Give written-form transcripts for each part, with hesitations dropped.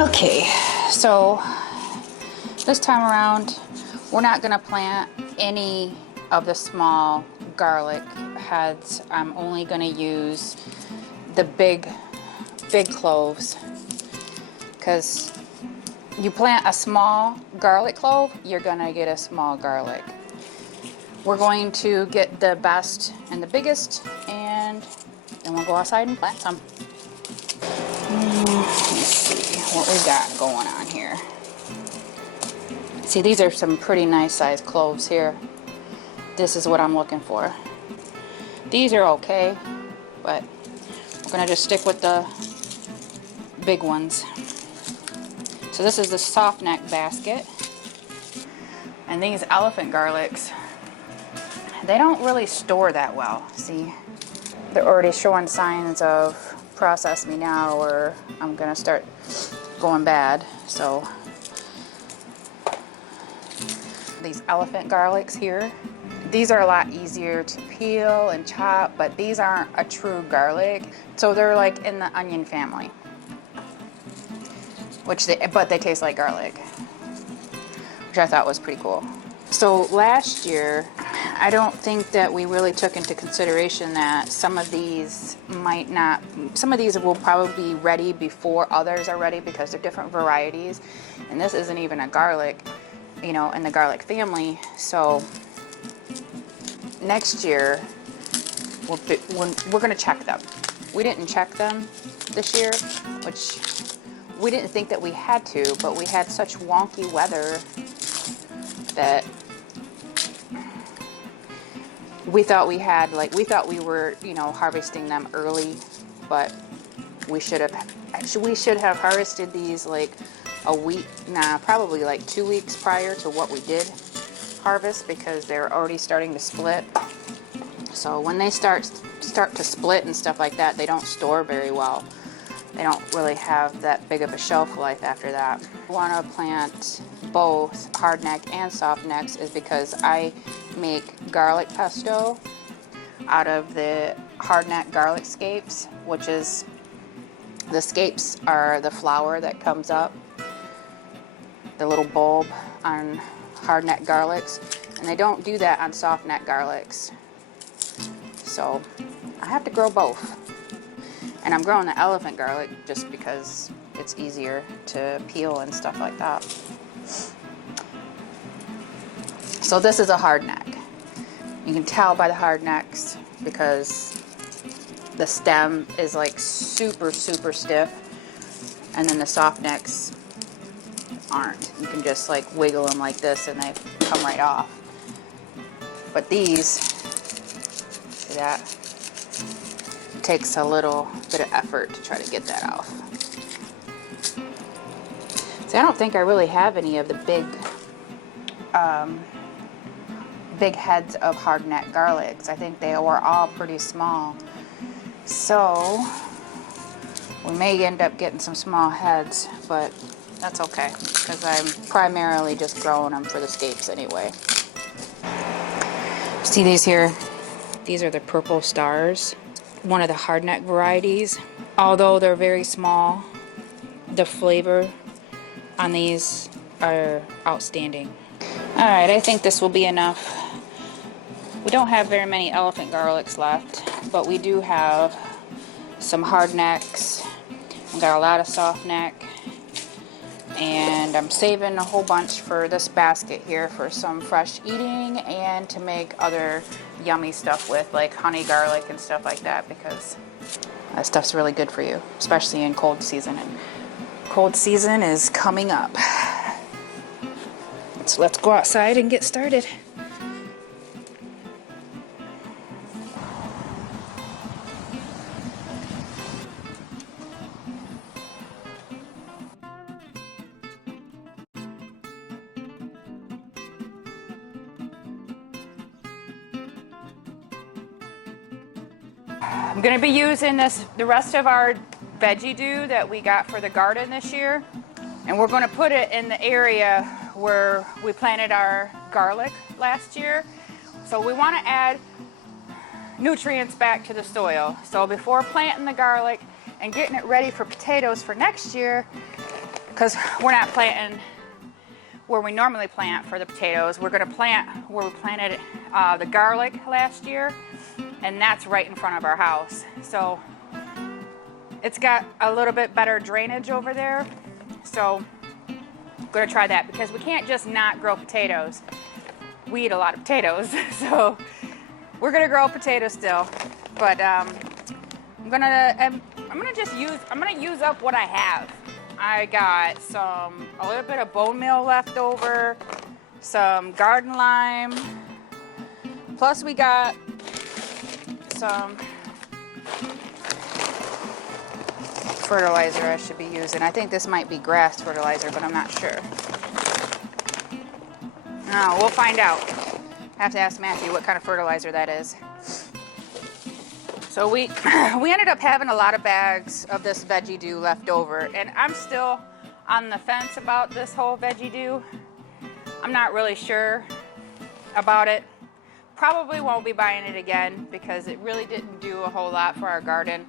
Okay, so this time around, we're not gonna plant any of the small garlic heads. I'm only gonna use the big cloves, because you plant a small garlic clove, you're gonna get a small garlic. We're going to get the best and the biggest, and then we'll go outside and plant some. Let's see what we got going on here. See, these are some pretty nice sized cloves here. This is what I'm looking for. These are okay, but we're gonna just stick with the big ones. So this is the soft neck basket. And these elephant garlics, they don't really store that well. See, they're already showing signs of process me now, or I'm gonna start going bad. So these elephant garlics here, these are a lot easier to peel and chop, but these aren't a true garlic. So they're like in the onion family, but they taste like garlic, which I thought was pretty cool. So last year, I don't think that we really took into consideration that some of these will probably be ready before others are ready, because they're different varieties. And this isn't even a garlic, you know, in the garlic family. So next year, we're gonna check them. We didn't check them this year, which we didn't think that we had to, but we had such wonky weather that we thought we were, you know, harvesting them early, but we should have harvested these like a week, probably like 2 weeks prior to what we did harvest, because they're already starting to split. So when they start to split and stuff like that, they don't store very well. They don't really have that big of a shelf life after that. I want to plant both hard neck and soft necks is because I make garlic pesto out of the hard neck garlic scapes, which is, the scapes are the flower that comes up, the little bulb on hard neck garlics, and they don't do that on soft neck garlics. So I have to grow both. And I'm growing the elephant garlic just because it's easier to peel and stuff like that. So this is a hard neck. You can tell by the hard necks because the stem is like super stiff, and then the soft necks aren't. You can just like wiggle them like this and they come right off. But these, see that? It takes a little bit of effort to try to get that off. See, I don't think I really have any of the big heads of hard neck garlics. I think they were all pretty small. So we may end up getting some small heads, but that's okay, because I'm primarily just growing them for the scapes anyway. See these here? These are the purple stars, one of the hard neck varieties. Although they're very small, the flavor on these are outstanding. All right, I think this will be enough. We don't have very many elephant garlics left, but we do have some hard necks. We got a lot of soft neck, and I'm saving a whole bunch for this basket here for some fresh eating and to make other yummy stuff with, like honey garlic and stuff like that, because that stuff's really good for you, especially in cold season. And cold season is coming up. So let's go outside and get started. I'm going to be using the rest of our veggie dew that we got for the garden this year, and we're going to put it in the area where we planted our garlic last year. So we want to add nutrients back to the soil. So before planting the garlic and getting it ready for potatoes for next year, because we're not planting where we normally plant for the potatoes. We're going to plant where we planted the garlic last year, and that's right in front of our house. So it's got a little bit better drainage over there. So I'm going to try that, because we can't just not grow potatoes. We eat a lot of potatoes, so we're going to grow potatoes still. But I'm gonna use up what I have. I got a little bit of bone meal left over, some garden lime, plus we got some fertilizer I should be using. I think this might be grass fertilizer, but I'm not sure. Oh, we'll find out. I have to ask Matthew what kind of fertilizer that is. So we ended up having a lot of bags of this veggie dew left over, and I'm still on the fence about this whole veggie dew. I'm not really sure about it. Probably won't be buying it again, because it really didn't do a whole lot for our garden.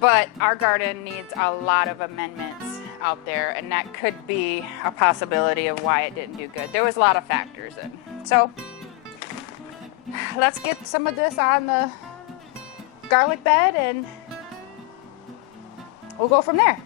But our garden needs a lot of amendments out there, and that could be a possibility of why it didn't do good. There was a lot of factors in. So let's get some of this on the garlic bed and we'll go from there.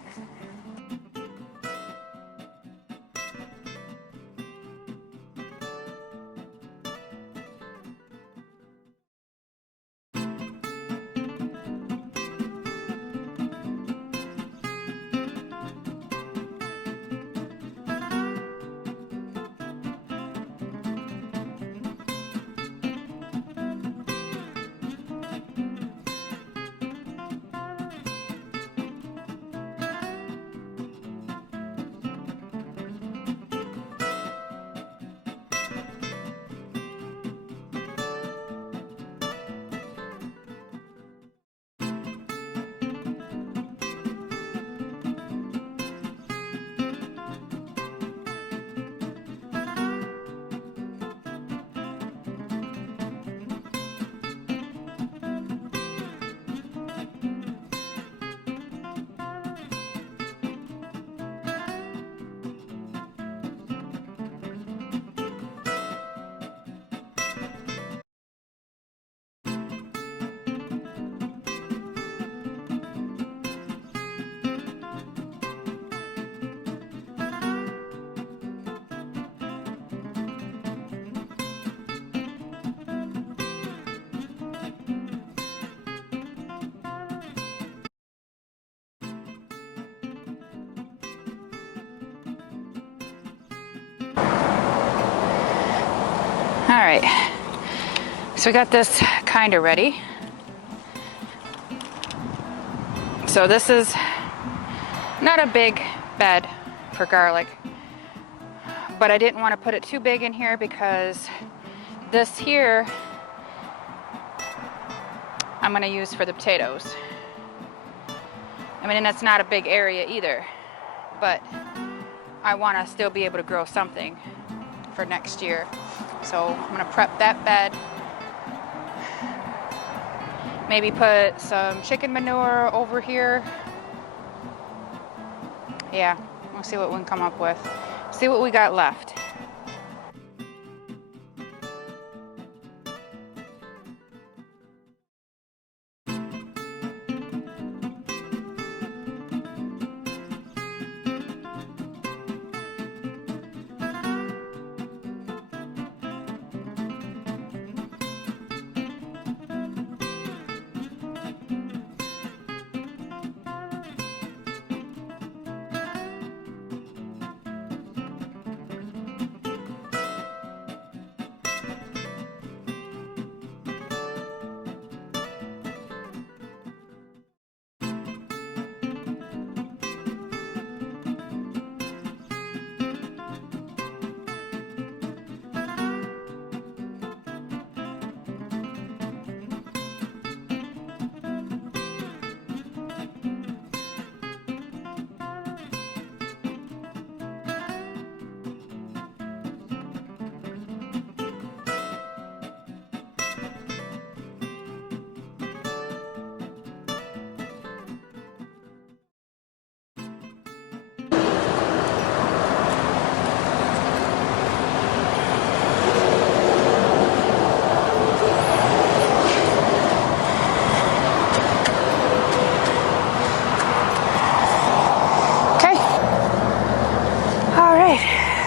All right, so we got this kind of ready. So this is not a big bed for garlic, but I didn't want to put it too big in here, because this here I'm going to use for the potatoes. I mean, and that's not a big area either, but I want to still be able to grow something for next year. So I'm going to prep that bed. Maybe put some chicken manure over here. Yeah, we'll see what we can come up with. See what we got left.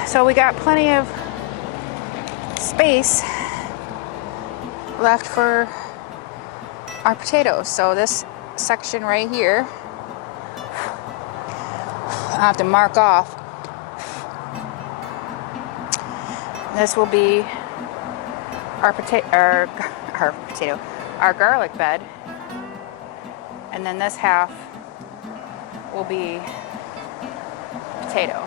So we got plenty of space left for our potatoes. So this section right here, I have to mark off. This will be our garlic bed, and then this half will be potato.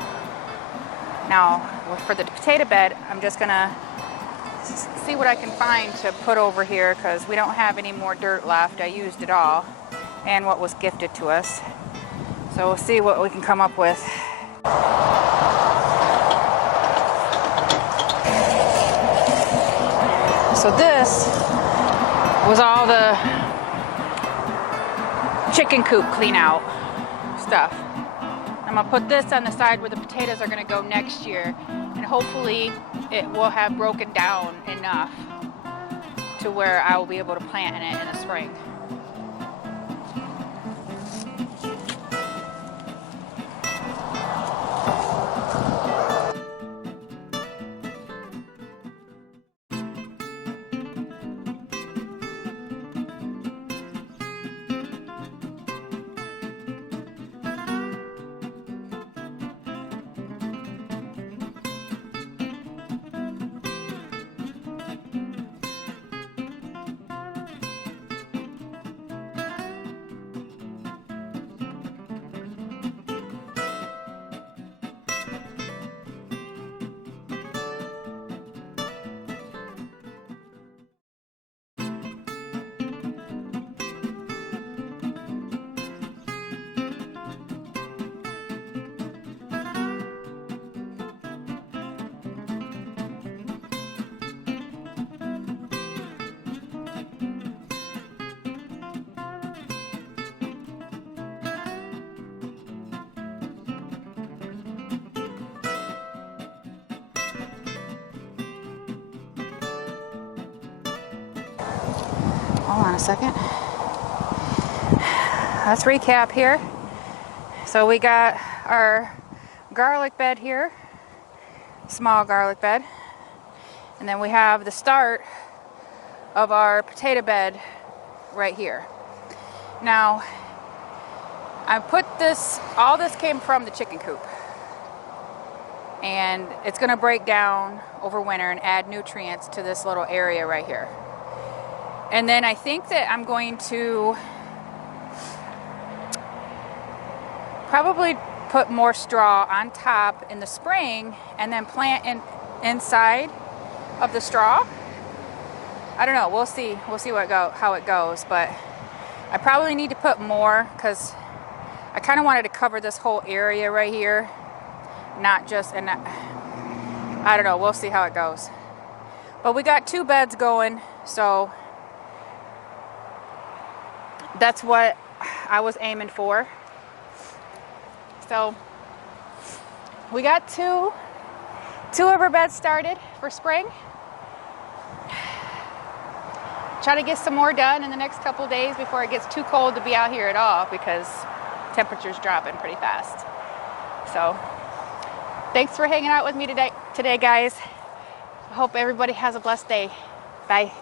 Now, for the potato bed, I'm just gonna see what I can find to put over here because we don't have any more dirt left. I used it all and what was gifted to us. So we'll see what we can come up with. So this was all the chicken coop clean out stuff. I'm gonna put this on the side where the potatoes are gonna go next year, and hopefully it will have broken down enough to where I will be able to plant in it in the spring. Hold on a second. Let's recap here. So we got our garlic bed here, small garlic bed. And then we have the start of our potato bed right here. Now, I put this, all this came from the chicken coop. And it's gonna break down over winter and add nutrients to this little area right here. And then I think that I'm going to probably put more straw on top in the spring and then plant inside of the straw. I don't know, we'll see how it goes, but I probably need to put more because I kind of wanted to cover this whole area right here, not just, and I don't know, we'll see how it goes. But we got 2 beds going, so that's what I was aiming for. So we got two of our beds started for spring. Try to get some more done in the next couple days before it gets too cold to be out here at all because temperature's dropping pretty fast. So thanks for hanging out with me today guys. I hope everybody has a blessed day. Bye.